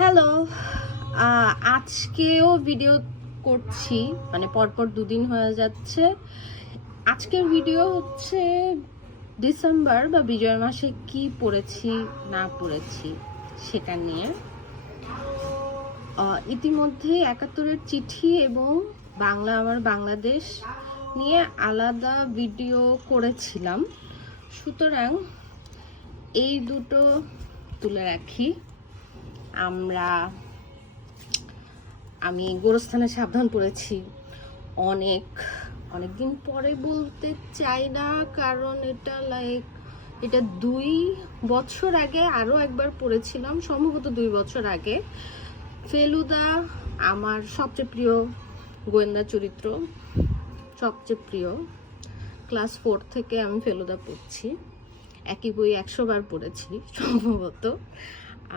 Hello, আজকেও video করছি, মানে পরপর দুদিন হয়ে যাচ্ছে। আজকের ভিডিও হচ্ছে ডিসেম্বর বা বিজয় মাসে কি পড়েছি না পড়েছি সেটা নিয়ে। ইতিমধ্যে ৭১-এর চিঠি এবং বাংলা আমার বাংলাদেশ নিয়ে আলাদা ভিডিও করেছিলাম, সুতরাং এই দুটো তুলে রাখি। আমি গোরস্থানে সাবধান পড়েছি অনেকদিন পরে বলতে চাই না, কারণ এটা ২ বছর আগে আরো একবার পড়েছিলাম, সম্ভবত ২ বছর আগে। ফেলুদা আমার সবচেয়ে প্রিয় গোয়েন্দা চরিত্র, সবচেয়ে প্রিয়। ক্লাস 4 থেকে আমি ফেলুদা পড়ছি, একই বই ১০০ বার পড়েছি সম্ভবত।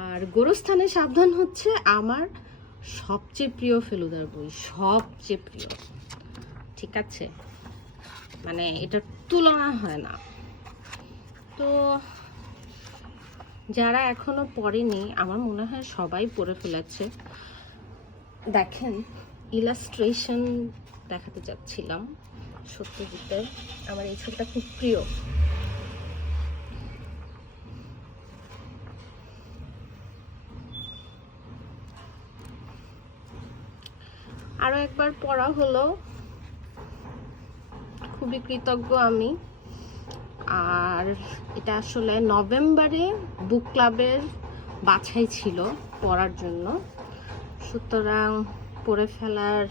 আর গোরস্থানে সাবধান হচ্ছে আমার সবচেয়ে প্রিয় ফেলুদার বই, সবচেয়ে প্রিয়, ঠিক আছে, মানে এটা তুলনা হয় না। তো যারা এখনো পড়েনি, আমার মনে হয় সবাই পড়ে ফেলেছে। দেখেন, ইলাস্ট্রেশন দেখাতে চাচ্ছিলাম সত্যজিতের, আমার এই ছবিটা খুব প্রিয়। আরো একবার পড়া হলো, খুবই কৃতজ্ঞ আমি। আর এটা আসলে নভেম্বরে বুক ক্লাবের বাছাই ছিল পড়ার জন্য, সুতরাং পড়ে ফেলার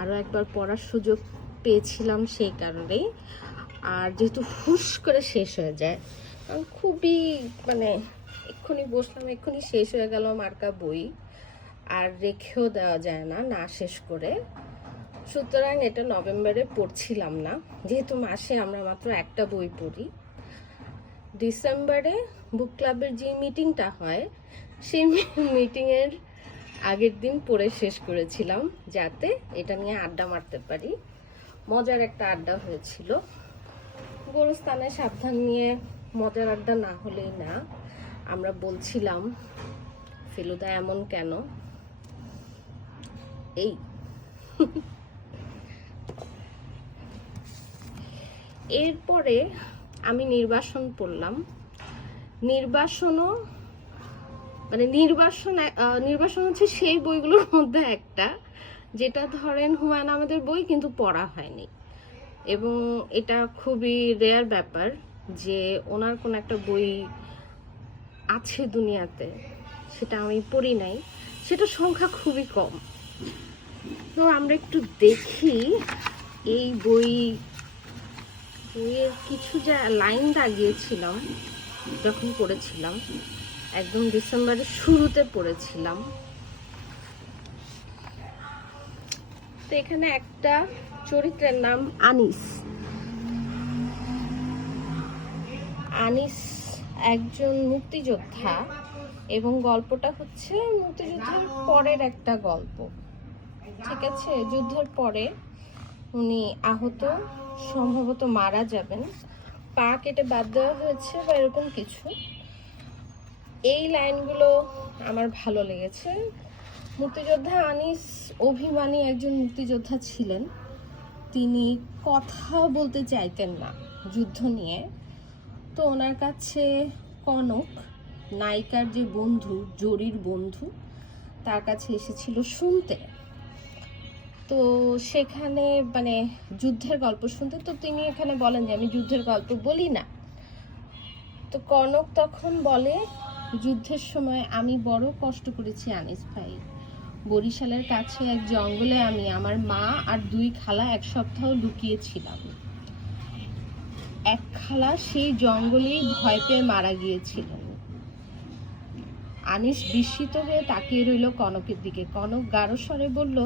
আরও একবার পড়ার সুযোগ পেয়েছিলাম সেই কারণেই। আর যেহেতু হুশ করে শেষ হয়ে যায়, কারণ খুবই মানে এক্ষুনি বসলাম, এক্ষুনি শেষ হয়ে গেল মার্কা বই, আর রেখেও দেওয়া যায় না না শেষ করে। সুতরাং এটা নভেম্বরে পড়ছিলাম না, যেহেতু মাসে আমরা মাত্র একটা বই পড়ি। ডিসেম্বরে বুক ক্লাবের যে মিটিংটা হয়, সেই মিটিংয়ের আগের দিন পড়ে শেষ করেছিলাম, যাতে এটা নিয়ে আড্ডা মারতে পারি। মজার একটা আড্ডা হয়েছিল। গোরস্থানে সাবধান নিয়ে মজার আড্ডা না হলেই না। আমরা বলছিলাম ফেলুদা এমন কেন, এই এরপরে আমি নির্বাসন পড়লাম। নির্বাসন হচ্ছে সেই বইগুলোর মধ্যে একটা, যেটা ধরেন হুমায়ুন আহমেদের বই কিন্তু পড়া হয়নি, এবং এটা খুবই রেয়ার ব্যাপার যে ওনার কোন একটা বই আছে দুনিয়াতে সেটা আমি পড়ি নাই, সেটা সংখ্যা খুবই কম। তো আমরা একটু দেখি এই বইয়ের কিছু যা লাইন দাগিয়েছিলাম যখন পড়েছিলাম, একদম ডিসেম্বরের শুরুতে পড়েছিলাম। তো এখানে একটা চরিত্রের নাম আনিস একজন মুক্তিযোদ্ধা, এবং গল্পটা হচ্ছে মুক্তিযুদ্ধের পরের একটা গল্প, ঠিক আছে। যুদ্ধের পরে উনি আহত, সম্ভবত মারা যাবেন, পা কেটে বাদ দেওয়া হয়েছে বা এরকম কিছু। এই লাইনগুলো আমার ভালো লেগেছে। মুক্তিযোদ্ধা আনিস অভিমানী একজন মুক্তিযোদ্ধা ছিলেন। তিনি কথা বলতে চাইতেন না যুদ্ধ নিয়ে। তো ওনার কাছে কনক, নায়িকার যে বন্ধু, জরির বন্ধু, তার কাছে এসেছিল শুনতে। তো সেখানে মানে যুদ্ধের গল্প শুনতে, তো তিনি এখানে বলেন যে আমি যুদ্ধের গল্প বলি না। তো কনক তখন বলে, যুদ্ধের সময় আমি বড় কষ্ট করেছি আনিস ভাই। বরিশালের কাছে এক জঙ্গলে আমি, আমার মা আর 2 খালা 1 সপ্তাহ লুকিয়েছিলাম। এক খালা সেই জঙ্গলেই ভয় পেয়ে মারা গিয়েছিলেন। আনিস বিস্মিত হয়ে তাকিয়ে রইল কনকের দিকে। কনক গাঢ় স্বরে বলল,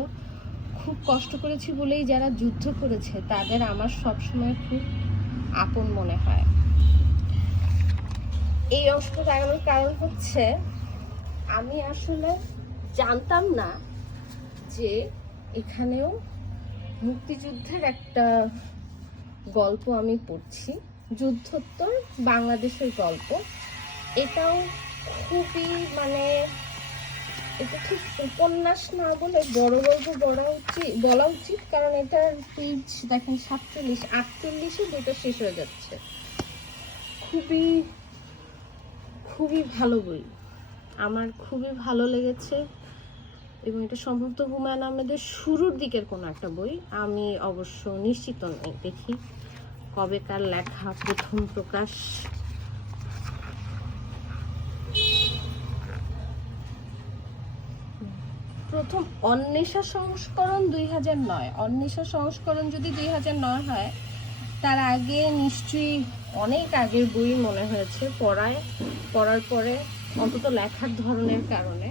খুব কষ্ট করেছি বলেই যারা যুদ্ধ করেছে তাদের আমার সবসময় খুব আপন মনে হয়। এই অংশটা লাগানোর কারণ হচ্ছে আমি আসলে জানতাম না যে এখানেও মুক্তিযুদ্ধের একটা গল্প আমি পড়ছি, যুদ্ধোত্তর বাংলাদেশের গল্প। এটাও খুবই মানে এটা ঠিক উপন্যাস না বলে বড় গল্প বলা উচিত, কারণ এটার পেজ দেখেন 47, 48-এ দুটো শেষ হয়ে যাচ্ছে। খুবই খুবই ভালো বই, আমার খুবই ভালো লেগেছে। এবং এটা সম্ভবত হুমায়ুন আহমেদের শুরুর দিকের কোনো একটা বই, আমি অবশ্য নিশ্চিত নই। দেখি কবেকার লেখা, প্রথম প্রকাশ। প্রথম অন্বেষা সংস্করণ 2009। অন্বেষা সংস্করণ যদি 2009 হয়, তার আগে নিশ্চয়ই অনেক আগের বই মনে হয়েছে পড়ার পরে, অন্তত লেখার ধরনের কারণে।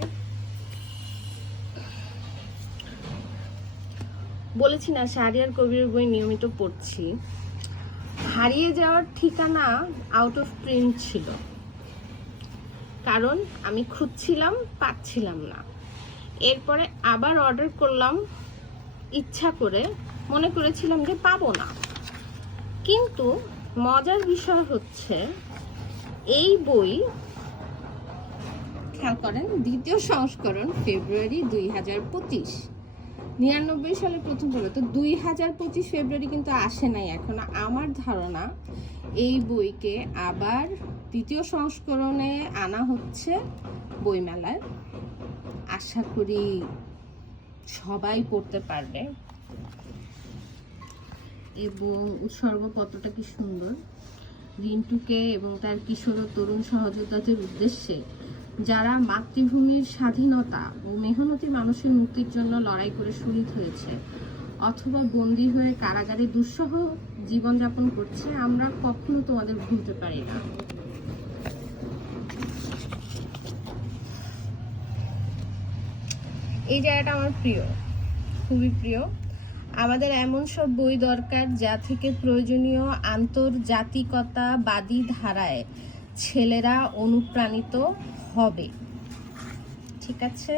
বলেছি না, শাহরিয়ার কবিরের বই নিয়মিত পড়ছি। হারিয়ে যাওয়ার ঠিকানা আউট অফ প্রিন্ট ছিল, কারণ আমি খুঁজছিলাম, পাচ্ছিলাম না। এরপরে আবার অর্ডার করলাম ইচ্ছা করে, মনে করেছিলাম যে পাবো না। কিন্তু মজার বিষয় হচ্ছে এই বই, খেয়াল করেন, দ্বিতীয় সংস্করণ ফেব্রুয়ারি 2025, 99 সালে প্রথম পড়ে, তো 2025 ফেব্রুয়ারি কিন্তু আসে নাই এখন। আমার ধারণা এই বইকে আবার দ্বিতীয় সংস্করণে আনা হচ্ছে বইমেলায়। আশা করি সবাই পড়তে পারবে। এবং উৎসর্গপত্রটা কি সুন্দর, রিন্টুকে এবং তার কিশোর ও তরুণ সহযোদ্ধাদের উদ্দেশ্যে, যারা মাতৃভূমির স্বাধীনতা ও মেহনতি মানুষের মুক্তির জন্য লড়াই করে শহীদ হয়েছে অথবা বন্দী হয়ে কারাগারে দুঃসহ জীবনযাপন করছে, আমরা কখনো তোমাদের ভুলতে পারি না। এই জায়গাটা আমার প্রিয়, খুবই প্রিয়। আমাদের এমন সব বই দরকার যা থেকে প্রয়োজনীয় আন্তর্জাতিকতাবাদী ধারায় ছেলেরা অনুপ্রাণিত হবে। ঠিক আছে।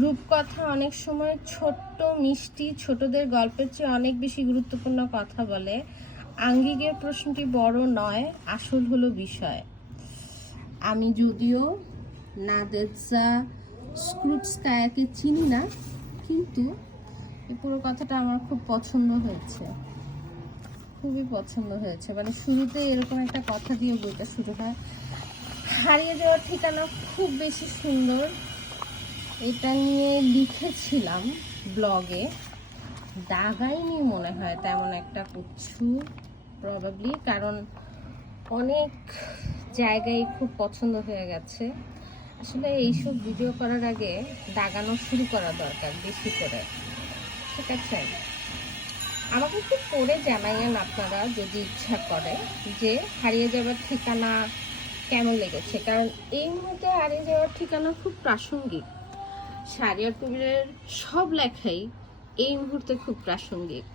রূপকথা অনেক সময় ছোট্ট মিষ্টি, ছোটদের গল্পের চেয়ে অনেক বেশি গুরুত্বপূর্ণ কথা বলে। আঙ্গিকের প্রশ্নটি বড় নয়, আসল হলো বিষয়। আমি যদিও নাদেজা স্ক্রুপস্কায়াকে চিনি না, কিন্তু এই পুরো কথাটা আমার খুব পছন্দ হয়েছে, খুবই পছন্দ হয়েছে। মানে শুরুতে এরকম একটা কথা দিয়ে বইটা শুরু হয়। হারিয়ে যাওয়ার ঠিকানা খুব বেশি সুন্দর। এটা নিয়ে লিখেছিলাম ব্লগে, দাগাইনি মনে হয় তেমন একটা কিছু, প্রবাবলি, কারণ অনেক জায়গায় খুব পছন্দ হয়ে গেছে। আসলে এইসব ভিডিও করার আগে দাগানো শুরু করা দরকার বেশি করে। ঠিক আছে, আমাকে খুব পড়ে জানাইয়েন আপনারা যদি ইচ্ছা করে যে হারিয়ে যাওয়ার ঠিকানা কেমন লেগেছে, কারণ এই মুহূর্তে হারিয়ে যাওয়ার ঠিকানা খুব প্রাসঙ্গিক। শাহরিয়ার কবিরের সব লেখাই এই মুহূর্তে খুব প্রাসঙ্গিক।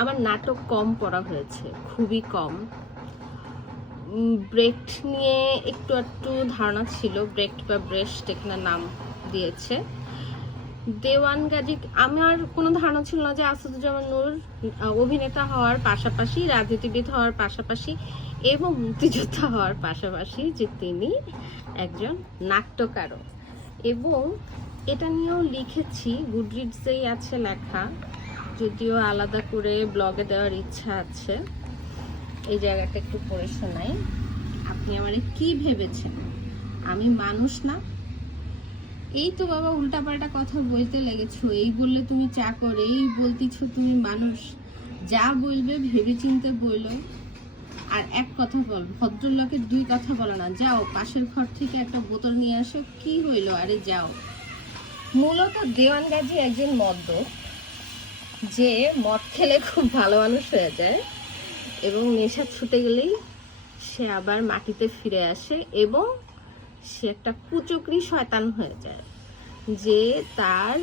আমার নাটক কম পড়া হয়েছে, খুবই কম। ব্রেক্ট নিয়ে একটু ধারণা ছিল, ব্রেক্ট বা ব্রেস্ট এখানে নাম দিয়েছে। দেওয়ান গাজী, আমার কোনো ধারণা ছিল না যে আসাদুজ্জামান নূর অভিনেতা হওয়ার পাশাপাশি, রাজনীতিবিদ হওয়ার পাশাপাশি এবং মুক্তিযোদ্ধা হওয়ার পাশাপাশি যে তিনি একজন নাট্যকারও। এবং এটা নিয়েও লিখেছি, গুডরিডসেই আছে লেখা, যদিও আলাদা করে ব্লগে দেওয়ার ইচ্ছা আছে। এই জায়গাটা একটু পড়ে শোনাই। আপনি আমারে কি ভেবেছেন, আমি মানুষ না? এই তো বাবা উল্টাপাল্টা কথা বলতে লেগেছো। এই বললে তুমি চাকর, এই বলতেছ তুমি মানুষ। যা বলবে ভেবে চিন্তে বললো। আর এক কথা বল, ভদ্রলোকের দুই কথা বলো না। যাও পাশের ঘর থেকে একটা বোতল নিয়ে আসো। কি হইলো, আরে যাও। মূলত দেওয়ান গাজী একজন মদ্যপ, যে মদ খেলে খুব ভালো মানুষ হয়ে যায় এবং নেশা ছুটে গেলেই সে আবার মাটিতে ফিরে আসে এবং সে একটা কুচক্রী শয়তান হয়ে যায়, যে তার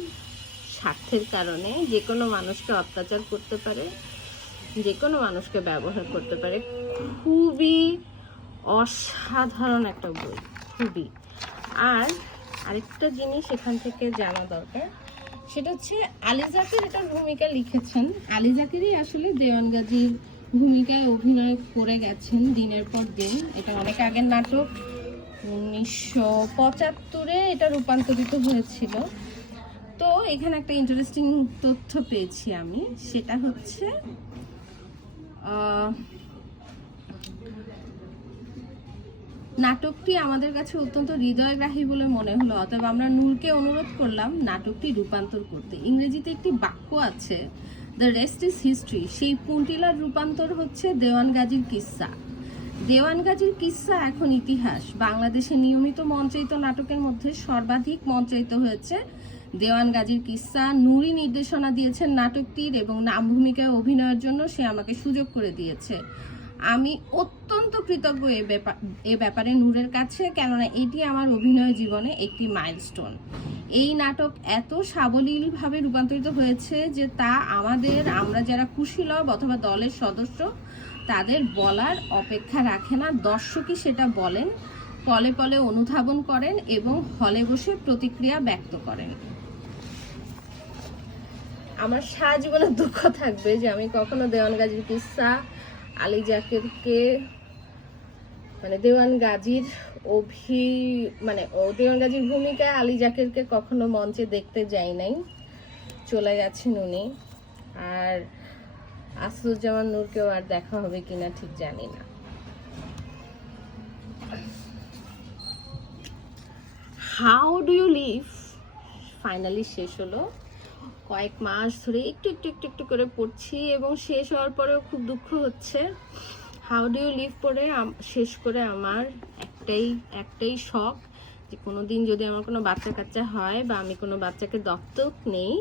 স্বার্থের কারণে যে কোনো মানুষকে অত্যাচার করতে পারে, যে কোনো মানুষকে ব্যবহার করতে পারে। খুবই অসাধারণ একটা বই, খুবই। আর আরেকটা জিনিস এখান থেকে জানা দরকার, সেটা হচ্ছে আলী জাকের এটার ভূমিকা লিখেছেন। আলী জাকেরই আসলে দেওয়ান গাজীর ভূমিকায় অভিনয় করে গেছেন দিনের পর দিন। এটা অনেক আগের নাটক, 1975-এ এটা রূপান্তরিত হয়েছিল। তো এখানে একটা ইন্টারেস্টিং তথ্য পেয়েছি আমি, সেটা হচ্ছে নাটকটি আমাদের কাছে অত্যন্ত হৃদয়গ্রাহী বলে মনে হলো, অতএব আমরা নূরকে অনুরোধ করলাম নাটকটি রূপান্তর করতে। ইংরেজিতে একটি বাক্য আছে, দ্য রেস্ট ইজ হিস্ট্রি। সেই পুঁটিলার রূপান্তর হচ্ছে দেওয়ান গাজীর কিস্সা। দেওয়ান গাজীর কিস্সা এখন ইতিহাস। বাংলাদেশে নিয়মিত মঞ্চায়িত নাটকের মধ্যে সর্বাধিক মঞ্চায়িত হয়েছে দেওয়ান গাজীর কিস্সা। নূরই নির্দেশনা দিয়েছেন নাটকটির এবং নাম ভূমিকায় অভিনয়ের জন্য সে আমাকে সুযোগ করে দিয়েছে। আমি অত্যন্ত কৃতজ্ঞ এ ব্যাপারে নূরের কাছে, কেননা এটি আমার অভিনয় জীবনে একটি মাইলস্টোন। এই নাটক এত সাবলীলভাবে রূপান্তরিত হয়েছে যে তা আমরা যারা কুশীলব অথবা দলের সদস্য তাদের বলার অপেক্ষা রাখে না। দর্শকই সেটা বলেন, পলে পলে অনুধাবন করেন এবং হলে বসে প্রতিক্রিয়া ব্যক্ত করেন। আমার সারা জীবনে দুঃখ থাকবে যে আমি কখনো দেওয়ান গাজীর কিস্সা আলী জাকেরকে দেওয়ান গাজীর দেওয়ান গাজীর ভূমিকায় আলী জাকেরকে কখনো মঞ্চে দেখতে যাই নাই। চলে গেছেন উনি, আর আসাদুজ্জামান নূরকেও আর দেখা হবে কিনা ঠিক জানি না। How do you live finally শেষ হলো। কয়েক মাস ধরে একটু একটু একটু একটু করে পড়ছি এবং শেষ হওয়ার পরেও খুব দুঃখ হচ্ছে। হাউ ডু ইউ লিভ পড়ে শেষ করে আমার একটাই শখ যে কোনোদিন যদি আমার কোনো বাচ্চা কাচ্চা হয় বা আমি কোনো বাচ্চাকে দত্তক নেই,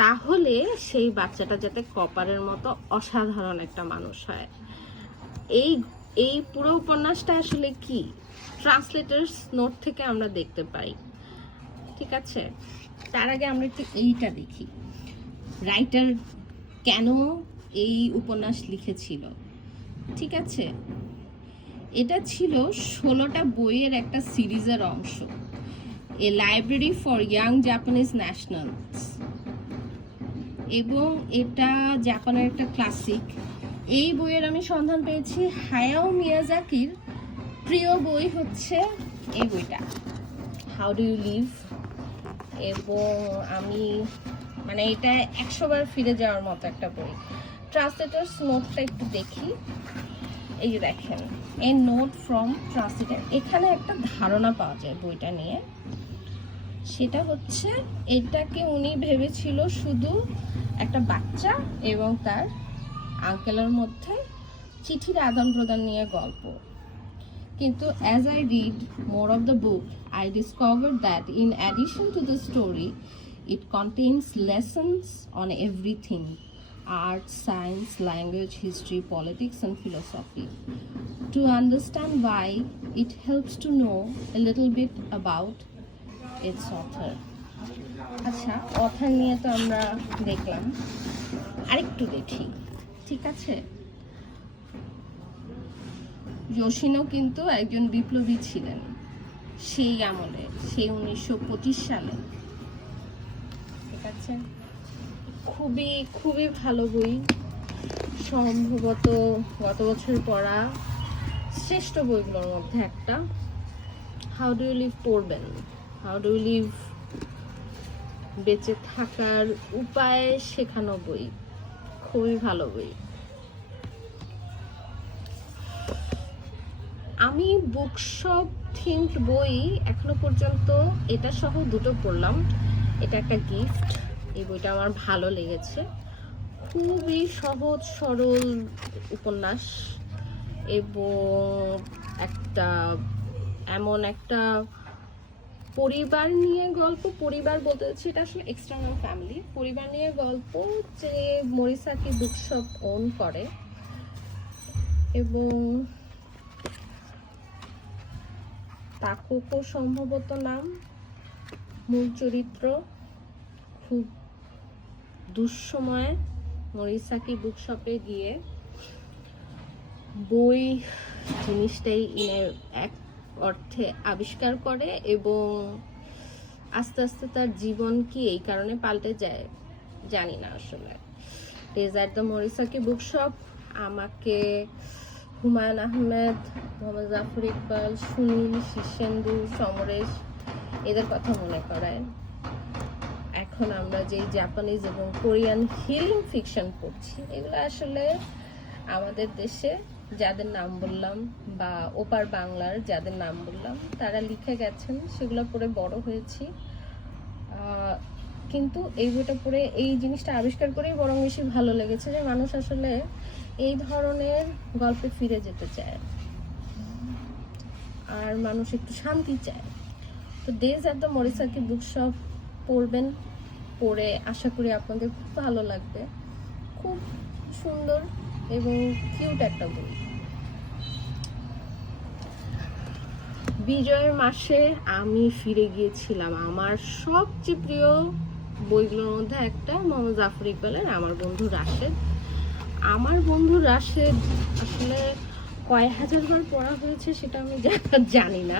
তাহলে সেই বাচ্চাটা যাতে কপারের মতো অসাধারণ একটা মানুষ হয়। এই পুরো উপন্যাসটা আসলে কি ট্রান্সলেটার্স নোট থেকে আমরা দেখতে পাই, ঠিক আছে? তার আগে আমরা একটু এইটা দেখি, রাইটার কেন এই উপন্যাস লিখেছিল। ঠিক আছে, এটা ছিল 16টা বইয়ের একটা সিরিজের অংশ, a library for young Japanese nationals, এবং এটা জাপানের একটা ক্লাসিক। এই বইয়ের আমি সন্ধান পেয়েছি। হায়াও মিয়াজাকির প্রিয় বই হচ্ছে এই বইটা, হাউ ডু ইউ লিভ। এবং আমি এটা 100 বার ফিরে যাওয়ার মতো একটা বই। ট্রান্সলেটার্স নোটটা একটু দেখি। এই যে দেখেন, এ নোট ফ্রম ট্রান্সলেটার। এখানে একটা ধারণা পাওয়া যায় বইটা নিয়ে, সেটা হচ্ছে এটাকে উনি ভেবেছিল শুধু একটা বাচ্চা এবং তার আঙ্কেলের মধ্যে চিঠির আদান প্রদান নিয়ে গল্প। কিন্তু as I read more of the book, I discovered that in addition to the story, it contains lessons on everything: art, science, language, history, politics, and philosophy. To understand why, it helps to know a little bit about its author. আচ্ছা, author নিয়ে তো আমরা দেখলাম, আরেকটু দেখি, ঠিক আছে? যোশিনো কিন্তু একজন বিপ্লবী ছিলেন সেই আমলে, সেই 1925 সালে, ঠিক আছে? খুবই খুবই ভালো বই, সম্ভবত গত বছর পড়া শ্রেষ্ঠ বইগুলোর মধ্যে একটা। হাউ ডু ইউ লিভ পড়বেন। হাউ ডু ইউ লিভ বেঁচে থাকার উপায় শেখানো বই, খুবই ভালো বই। আমি বুকশপ থিমড বই এখনো পর্যন্ত এটা সহ 2টো পড়লাম। এটা একটা গিফট। এই বইটা আমার ভালো লেগেছে, খুবই সহজ সরল উপন্যাস এবং এমন একটা পরিবার নিয়ে গল্প। পরিবার বলতে হচ্ছে এটা আসলে এক্সটার্নাল ফ্যামিলি, পরিবার নিয়ে গল্প যে মোরিসাকি বুকশপ ওন করে। এবং তাকুকো সম্ভবত নাম, মূল চরিত্র। খুব দুঃসময়ে মোরিসাকি বুকশপে গিয়ে বই জিনিসটাই এক অর্থে আবিষ্কার করে এবং আস্তে আস্তে তার জীবন কি এই কারণে পাল্টে যায় জানি না আসলে। ডেজ অ্যাট দ্য মোরিসাকি বুকশপ আমাকে হুমায়ুন আহমেদ, মোহাম্মদ জাফর ইকবাল, সুনীল, শীর্ষেন্দু, সমরেশ এদের কথা মনে করায়। এখন আমরা যে জাপানিজ এবং কোরিয়ান হিলিং ফিকশন পড়ছি, এগুলো আসলে আমাদের দেশে যাদের নাম বললাম বা ওপার বাংলার যাদের নাম বললাম তারা লিখে গেছেন, সেগুলো পড়ে বড় হয়েছি। কিন্তু এই বইটা পড়ে এই জিনিসটা আবিষ্কার করেই বরং বেশি ভালো লেগেছে যে মানুষ আসলে এই ধরনের গল্পে ফিরে যেতে চায়, আর মানুষ একটু শান্তি চায়। তো days at the Morisaki book shop পড়বেন, পড়ে আশা করি আপনাদের খুব ভালো লাগবে। খুব সুন্দর এবং কিউট একটা বই। বিজয়ের মাসে আমি ফিরে গিয়েছিলাম আমার সবচেয়ে প্রিয় বইগুলোর মধ্যে একটা, মোহাম্মদ জাফর ইকবালের আমার বন্ধু রাশেদ। আমার বন্ধু রাশেদ আসলে কয় হাজার বার পড়া হয়েছে সেটা আমি জানি না,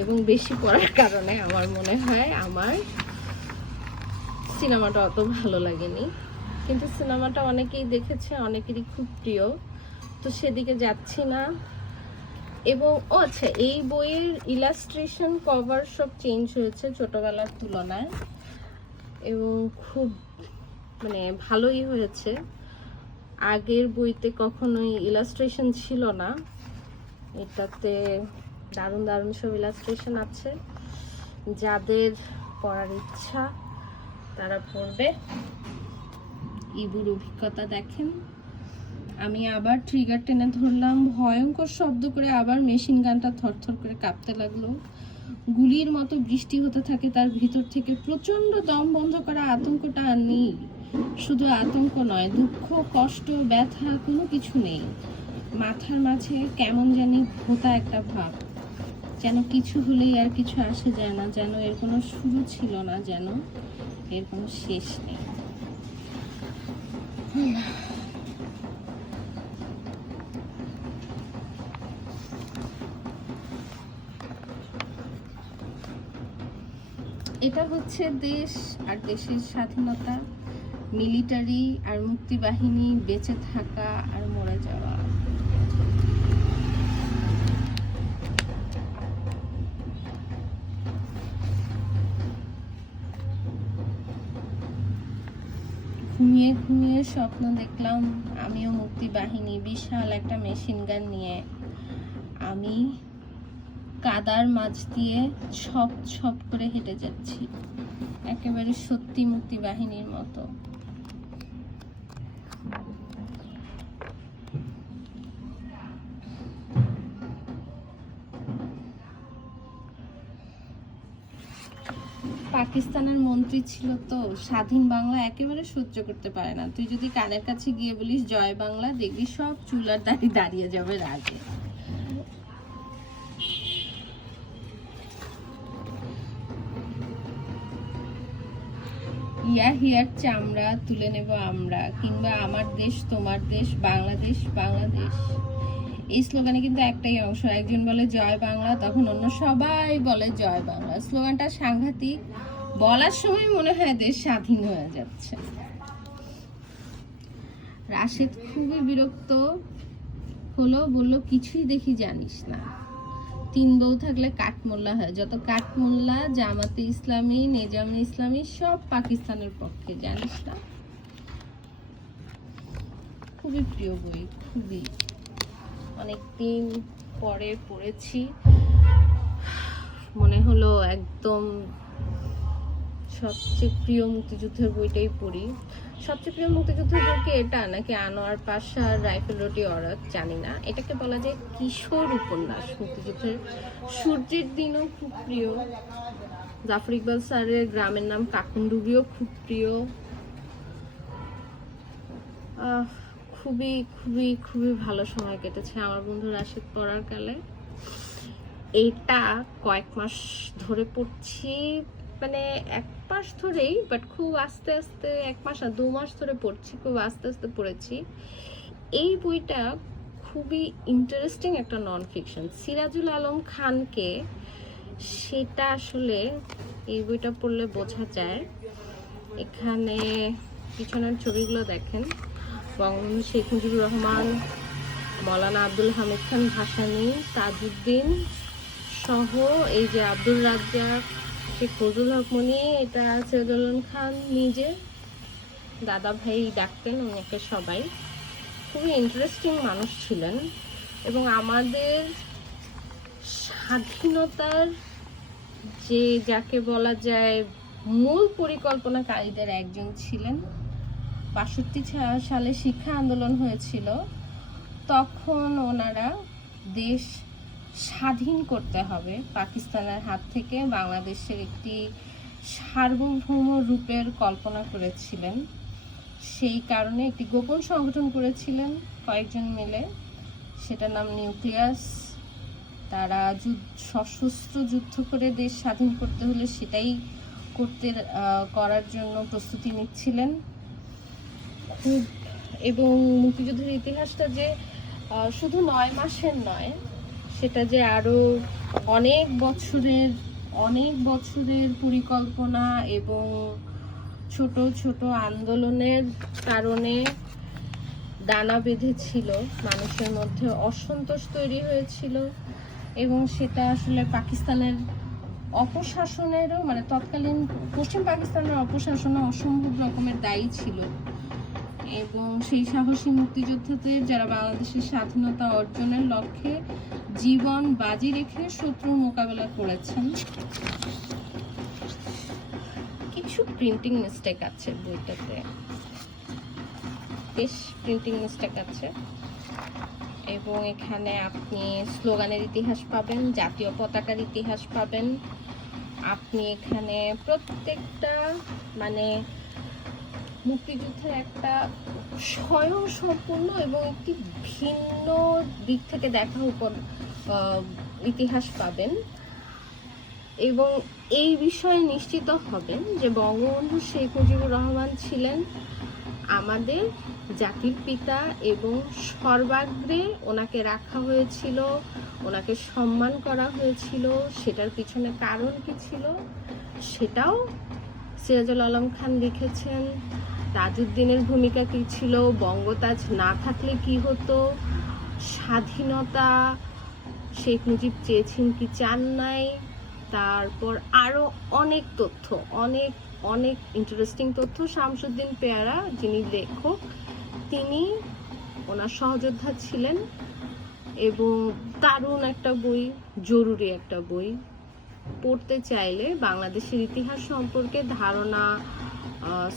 এবং বেশি পড়ার কারণে আমার মনে হয় আমার সিনেমাটা অত ভালো লাগেনি। কিন্তু সিনেমাটা অনেকেই দেখেছে, অনেকেরই খুব প্রিয়, তো সেদিকে যাচ্ছি না। এবং আচ্ছা, এই বইয়ের ইলাস্ট্রেশন কভার সব চেঞ্জ হয়েছে ছোটবেলার তুলনায়, এবং খুব মানে ভালোই হয়েছে। আগের বইতে কখনোই ইলাস্ট্রেশন ছিল না, এটাতে দারুণ দারুণ সব ইলাস্ট্রেশন আছে। যাদের পড়ার ইচ্ছা তারা পড়বে। ইবুর অভিজ্ঞতা দেখেন। আমি আবার ট্রিগার টেনে ধরলাম, ভয়ঙ্কর শব্দ করে আবার মেশিন গানটা থরথর করে কাঁপতে লাগলো। গুলির মতো বৃষ্টি হতে থাকে তার ভিতর থেকে। প্রচন্ড দম বন্ধ করা আতঙ্কটা আর নেই। শুধু আতঙ্ক নয়, দুঃখ, কষ্ট, ব্যথা কোনো কিছু নেই। মাথার মাঝে কেমন জানি ভোঁতা একটা ভাব, যেন কিছু হলেই আর কিছু আসে যায় না, যেন এর কোনো শুরু ছিল না, যেন এর কোনো শেষ নেই। এটা হচ্ছে দেশ আর দেশের স্বাধীনতা, মিলিটারি আর মুক্তিবাহিনী, বেঁচে থাকা আর মরে যাওয়া। ঘুমিয়ে ঘুমিয়ে স্বপ্ন দেখলাম আমিও মুক্তিবাহিনী, বিশাল একটা মেশিন গান নিয়ে। আমি কাদার মাঝ দিয়ে ছপ ছপ করে হেঁটে যাচ্ছি, একেবারে সত্যি মুক্তিবাহিনীর মতো। পাকিস্তানের মন্ত্রী ছিল তো, স্বাধীন বাংলা একেবারে সহ্য করতে পারে না। তুই যদি কানের কাছে গিয়ে বলিস জয় বাংলা, দেখবি সব চুলার দাঁড়িয়ে যাবে রাগে। ইয়া হিয়ার চামড়া তুলে নেব আমরা, কিংবা আমার দেশ তোমার দেশ, বাংলাদেশ বাংলাদেশ। এই স্লোগানে কিন্তু একটাই অংশ, একজন বলে জয় বাংলা, তখন অন্য সবাই বলে জয় বাংলা। স্লোগানটা সাংঘাতিক, বলার সময় মনে হয় দেশ স্বাধীন হয়ে যাচ্ছে। রাশেদ খুবই বিরক্ত হলো, বলল কিছুই দেখি জানিস না। 3 বউ থাকলে কাঠমোল্লা হয়, যত কাঠমোল্লা জামাতে ইসলামী, নেজামে ইসলামী সব পাকিস্তানের পক্ষে, জানিস না। খুবই প্রিয় বই, খুবই, অনেকদিন পরে পড়েছি, মনে হলো একদম সবচেয়ে প্রিয় মুক্তিযুদ্ধের বইটাই পড়ি। সবচেয়ে প্রিয় মুক্তিযুদ্ধের বই কি এটা, নাকি আনোয়ার পাশার রাইফেল রুটি অরাত, জানি না। এটাকে বলা যায় কিশোর উপন্যাস মুক্তিযুদ্ধের। সূর্যের দিনও খুব প্রিয়। জাফর ইকবাল স্যারের গ্রামের নাম কাকুন্ডুবিও খুব প্রিয়। খুবই খুবই খুবই ভালো সময় কেটেছে আমার বন্ধু রাশেদ পড়ার কালে। এটা কয়েক মাস ধরে পড়ছি, মানে 1 মাস ধরেই, বাট খুব আস্তে আস্তে, 1 মাস আর 2 মাস ধরে পড়ছি, খুব আস্তে আস্তে পড়েছি। এই বইটা খুবই ইন্টারেস্টিং একটা নন ফিকশন। সিরাজুল আলম খানকে, সেটা আসলে এই বইটা পড়লে বোঝা যায়। এখানে পিছনের ছবিগুলো দেখেন, বঙ্গবন্ধু শেখ মুজিবুর রহমান, মৌলানা আব্দুল হামিদ খান ভাসানী, তাজউদ্দিন সহ এই যে আব্দুল রাজ্জাক, শেখ ফজলুল হক মনি, এটা সৈয়দুল আলম খান নিজে, দাদা ভাই ডাকতেন ওনাকে সবাই। খুবই ইন্টারেস্টিং মানুষ ছিলেন এবং আমাদের স্বাধীনতার যে যাকে বলা যায় মূল পরিকল্পনাকারীদের একজন ছিলেন। ৬২ সালে শিক্ষা আন্দোলন হয়েছিল, তখন ওনারা দেশ স্বাধীন করতে হবে পাকিস্তানের হাত থেকে, বাংলাদেশের একটি সার্বভৌম রূপের কল্পনা করেছিলেন। সেই কারণে একটি গোপন সংগঠন করেছিলেন কয়েকজন মিলে, সেটার নাম নিউক্লিয়াস। তারা সশস্ত্র যুদ্ধ করে দেশ স্বাধীন করতে হলে সেটাই করার জন্য প্রস্তুতি নিচ্ছিলেন খুব। এবং মুক্তিযুদ্ধের ইতিহাসটা যে শুধু 9 মাসের নয়, সেটা যে আরো অনেক বছরের পরিকল্পনা এবং ছোট ছোট আন্দোলনের কারণে দানা বেঁধেছিল, মানুষের মধ্যে অসন্তোষ তৈরি হয়েছিল এবং সেটা আসলে পাকিস্তানের অপশাসনেরও, মানে তৎকালীন পশ্চিম পাকিস্তানের অপশাসনে অসম্ভব রকমের দায়ী ছিল। এবং সেই সাহসী মুক্তিযোদ্ধাদের যারা বাংলাদেশের স্বাধীনতা অর্জনের লক্ষ্যে জীবন বাজি রেখে শত্রুর মোকাবেলা করেছেন। কিছু প্রিন্টিং মিস্টেক আছে বইটাতে, বেশ প্রিন্টিং মিস্টেক আছে। এবং এখানে আপনি স্লোগানের ইতিহাস পাবেন, জাতীয় পতাকার ইতিহাস পাবেন। আপনি এখানে প্রত্যেকটা মানে মুক্তিযুদ্ধের একটা স্বয়ংসম্পূর্ণ এবং একটি ভিন্ন দিক থেকে দেখা ইতিহাস পাবেন। এবং এই বিষয়ে নিশ্চিত হবেন যে বঙ্গবন্ধু শেখ মুজিবুর রহমান ছিলেন আমাদের জাতির পিতা এবং সর্বাগ্রে ওনাকে রাখা হয়েছিল, ওনাকে সম্মান করা হয়েছিল। সেটার পিছনে কারণ কি ছিল সেটাও সিরাজুল আলম খান লিখেছেন। তাজউদ্দিনের ভূমিকা কি ছিল, বঙ্গতাজ না থাকলে কি হতো, স্বাধীনতা শেখ মুজিব চেয়েছেন কি চান নাই, তারপর আরো অনেক তথ্য, অনেক অনেক ইন্টারেস্টিং তথ্য। শামসুদ্দিন পেয়ারা যিনি লেখক, তিনি ওনার সহযোদ্ধা ছিলেন এবং দারুণ একটা বই, জরুরি একটা বই। পড়তে চাইলে বাংলাদেশের ইতিহাস সম্পর্কে ধারণা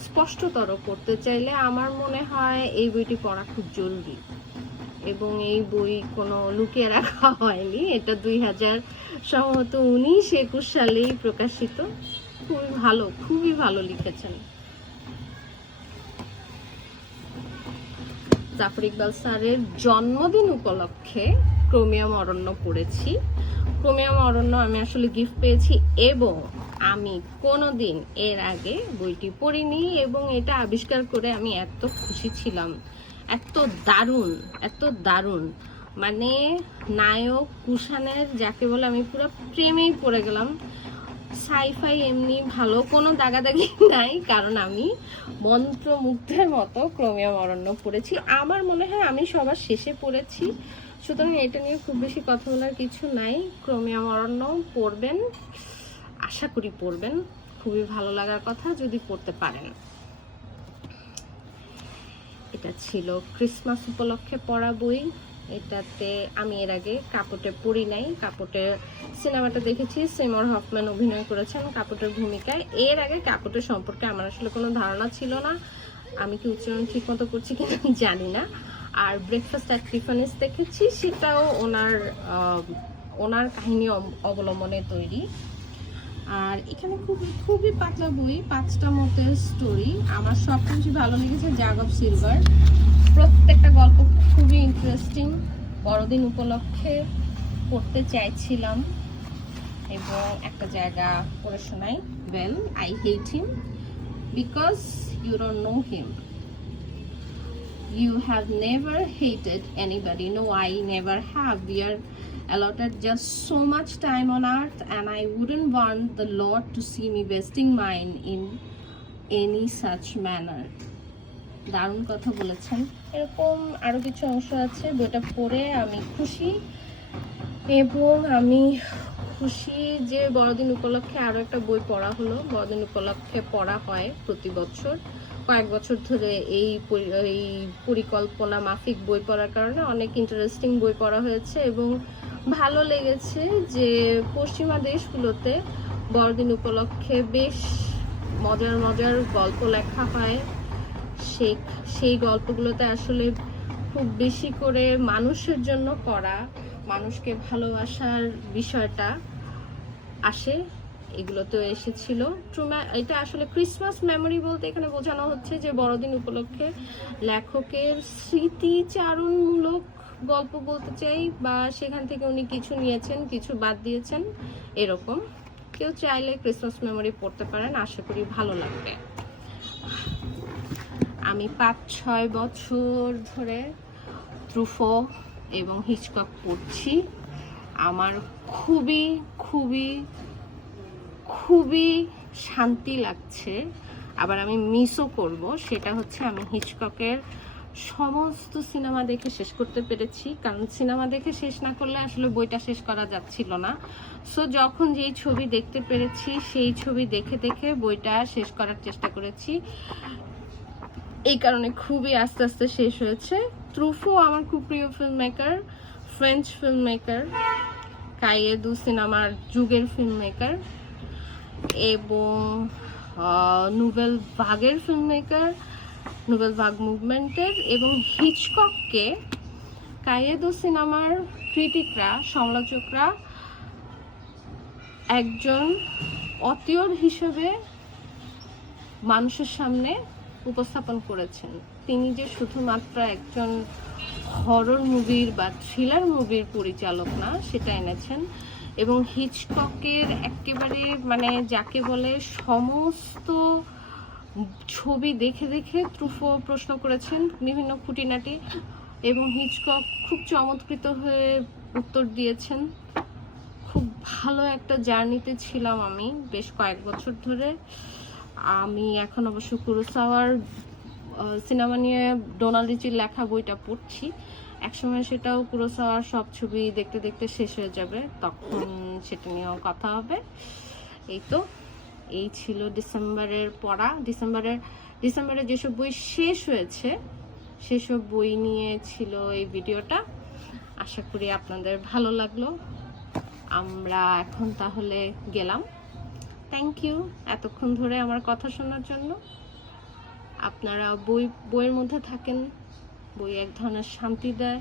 স্পষ্টতর করতে চাইলে আমার মনে হয় এই বইটি পড়া খুব জরুরি। এবং এই বই কোনো লুকিয়ে রাখা হয়নি, এটা 2019-21 সালেই প্রকাশিত। খুবই ভালো লিখেছেন। জাফর ইকবাল স্যারের জন্মদিন উপলক্ষে ক্রোমিয়াম অরণ্য পড়েছি। ক্রোমিয়াম অরণ্য আমি আসলে গিফট পেয়েছি এবং আমি কোনোদিন এর আগে বইটি পড়িনি এবং এটা আবিষ্কার করে আমি এত খুশি ছিলাম, এত দারুণ। মানে নায়ক কুষাণের যাকে বলে আমি পুরো প্রেমেই পড়ে গেলাম। সাইফাই এমনি ভালো কোনো দাগাদাগি নাই, কারণ আমি মন্ত্রমুগ্ধের মতো ক্রোমিয়াম অরণ্য পড়েছি। আমার মনে হয় আমি সবার শেষে পড়েছি, সুতরাং এটা নিয়ে খুব বেশি কথা বলার কিছু নাই। ক্রোমিয়াম অরণ্য পড়বেন, আশা করি পড়বেন, খুবই ভালো লাগার কথা যদি পড়তে পারেন। এটা ছিল ক্রিসমাস উপলক্ষে পড়া বই। এটাতে আমি এর আগে কাপটে পড়ি নাই। কাপটের সিনেমাটা দেখেছি, সেমর হফম্যান অভিনয় করেছেন কাপটের ভূমিকায়। এর আগে কাপটের সম্পর্কে আমার আসলে কোনো ধারণা ছিল না, আমি কি উচ্চারণ ঠিক মতো করছি কিনা জানি না। আর ব্রেকফাস্ট অ্যাট টিফানিস দেখেছি, সেটাও ওনার কাহিনী অবলম্বনে তৈরি। আর এখানে খুবই পাতলা বই, 5টা মতের স্টোরি। আমার সবচেয়ে ভালো লেগেছে জাগ অফ সিলভার। প্রত্যেকটা গল্প খুবই ইন্টারেস্টিং। বড়দিন উপলক্ষে পড়তে চাইছিলাম এবং একটা জায়গা পড়ে শোনাই। Well, I hate him because you don't know him. You have never hated anybody. No, I never have. We are allotted just so much time on earth, and I wouldn't want the Lord to see me wasting mine in any such manner. দারুণ কথা বলেছেন। এরকম আরো কিছু অংশ আছে, বইটা পড়ে আমি খুশি। এবং আমি খুশি যে বড়দিন উপলক্ষে আরো একটা বই পড়া হলো। বড়দিন উপলক্ষে পড়া হয় প্রতি বছর, কয়েক বছর ধরে এই পরিকল্পনা মাফিক বই পড়ার কারণে অনেক ইন্টারেস্টিং বই পড়া হয়েছে এবং ভালো লেগেছে যে পশ্চিমা দেশগুলোতে বড়দিন উপলক্ষে বেশ মজার মজার গল্প লেখা হয়। সেই গল্পগুলোতে আসলে খুব বেশি করে মানুষের জন্য করা, মানুষকে ভালোবাসার বিষয়টা আসে, এগুলো তো এসেছিল। এটা আসলে ক্রিসমাস মেমোরি বলতে এখানে বোঝানো হচ্ছে যে বড়দিন উপলক্ষে লেখকের স্মৃতিচারণমূলক গল্প বলতে চাই, বা সেখান থেকে উনি কিছু নিয়েছেন, কিছু বাদ দিয়েছেন, এরকম। কেউ চাইলে ক্রিসমাস মেমোরি পড়তে পারেন, আশা করি ভালো লাগবে। আমি 5-6 বছর ধরে ট্রুফো এবং হিচকক পড়ছি। আমার খুবই খুবই খুবই শান্তি লাগছে, আবার আমি মিসও করব। সেটা হচ্ছে আমি হিচককের সমস্ত সিনেমা দেখে শেষ করতে পেরেছি, কারণ সিনেমা দেখে শেষ না করলে আসলে বইটা শেষ করা যাচ্ছিল না। সো যখন যেই ছবি দেখতে পেরেছি সেই ছবি দেখে দেখে বইটা শেষ করার চেষ্টা করেছি, এই কারণে খুবই আস্তে আস্তে শেষ হয়েছে। ট্রুফো আমার খুব প্রিয় film maker, French film maker, কায়েদু সিনেমার যুগের ফিল্ম মেকার এবং নোবেল ভাগের ফিল্ম মেকার, নোবেল ভাগ মুভমেন্টের। এবং হিচকককে কায়েদু সিনেমার ক্রিটিকরা, সমালোচকরা একজন অতিয়র হিসেবে মানুষের সামনে উপস্থাপন করেছেন। তিনি যে শুধুমাত্র একজন হরর মুভির বা থ্রিলার মুভির পরিচালক না, সেটা এনেছেন। এবং হিচককের একেবারে মানে যাকে বলে সমস্ত ছবি দেখে দেখে ট্রুফো প্রশ্ন করেছেন বিভিন্ন খুঁটিনাটি, এবং হিচকক খুব চমৎকৃত হয়ে উত্তর দিয়েছেন। খুব ভালো একটা জার্নিতে ছিলাম আমি বেশ কয়েক বছর ধরে। আমি এখন অবশ্য কুরোসাওয়ার সিনেমা নিয়ে ডোনাল্ড রিচির লেখা বইটা পড়ছি। একসময় সেটাও কুরোসাওয়ার সব ছবি দেখতে দেখতে শেষ হয়ে যাবে, তখন সেটা নিয়েও কথা হবে। এই ছিল ডিসেম্বরের পড়া। ডিসেম্বরে যেসব বই শেষ হয়েছে সেসব বই নিয়ে ছিল এই ভিডিওটা। আশা করি আপনাদের ভালো লাগলো। আমরা এখন তাহলে গেলাম। থ্যাংক ইউ এতক্ষণ ধরে আমার কথা শোনার জন্য। আপনারা বইয়ের মধ্যে থাকেন, বই এক ধরনের শান্তি দেয়,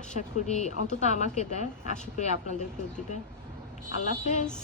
আশা করি অন্তত আমাকে দেয়, আশা করি আপনাদেরকেও দিবে। আল্লাহ হাফেজ।